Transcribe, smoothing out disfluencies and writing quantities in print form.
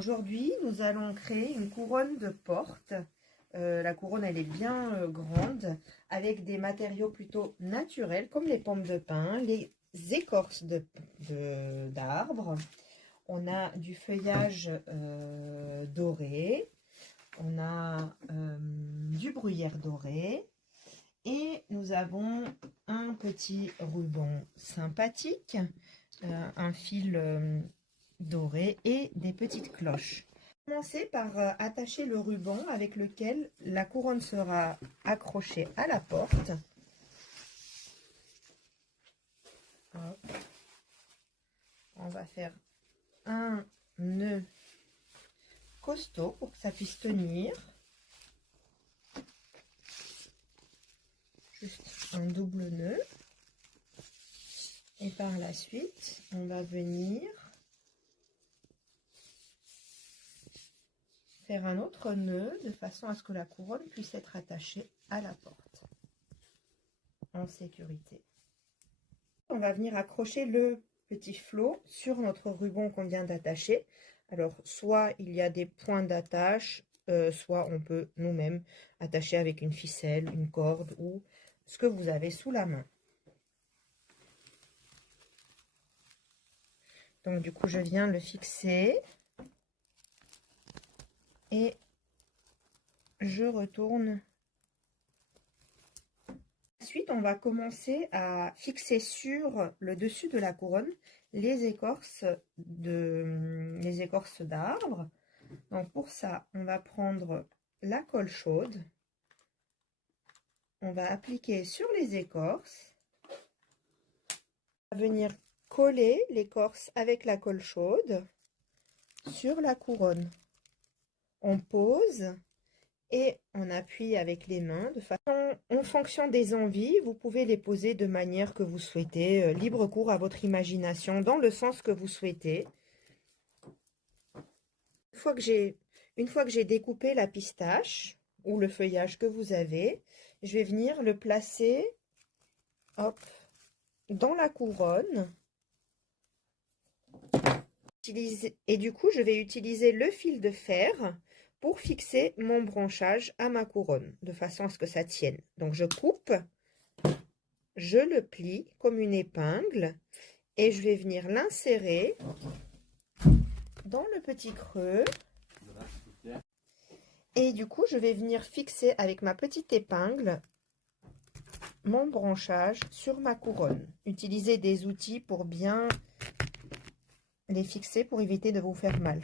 Aujourd'hui, nous allons créer une couronne de porte. La couronne, elle est bien grande, avec des matériaux plutôt naturels, comme les pommes de pin, les écorces d'arbres. On a du feuillage doré, on a du bruyère doré, et nous avons un petit ruban sympathique, un fil doré et des petites cloches. Commencer par attacher le ruban avec lequel la couronne sera accrochée à la porte. Hop. On va faire un nœud costaud pour que ça puisse tenir. Juste un double nœud. Et par la suite, on va venir faire un autre nœud de façon à ce que la couronne puisse être attachée à la porte en sécurité. On va venir accrocher le petit flot sur notre ruban qu'on vient d'attacher. Alors soit il y a des points d'attache, soit on peut nous-mêmes attacher avec une ficelle, une corde ou ce que vous avez sous la main. Donc du coup je viens le fixer et je retourne. Ensuite, on va commencer à fixer sur le dessus de la couronne les écorces d'arbres. Donc pour ça, on va prendre la colle chaude, on va appliquer sur les écorces, on va venir coller l'écorce avec la colle chaude sur la couronne. On pose et on appuie avec les mains de façon, en fonction des envies, vous pouvez les poser de manière que vous souhaitez, libre cours à votre imagination, dans le sens que vous souhaitez. Une fois que j'ai découpé la pistache ou le feuillage que vous avez, je vais venir le placer, hop, dans la couronne. Et du coup, je vais utiliser le fil de fer pour fixer mon branchage à ma couronne, de façon à ce que ça tienne. Donc je coupe, je le plie comme une épingle et je vais venir l'insérer dans le petit creux. Et du coup, je vais venir fixer avec ma petite épingle mon branchage sur ma couronne. Utilisez des outils pour bien les fixer pour éviter de vous faire mal.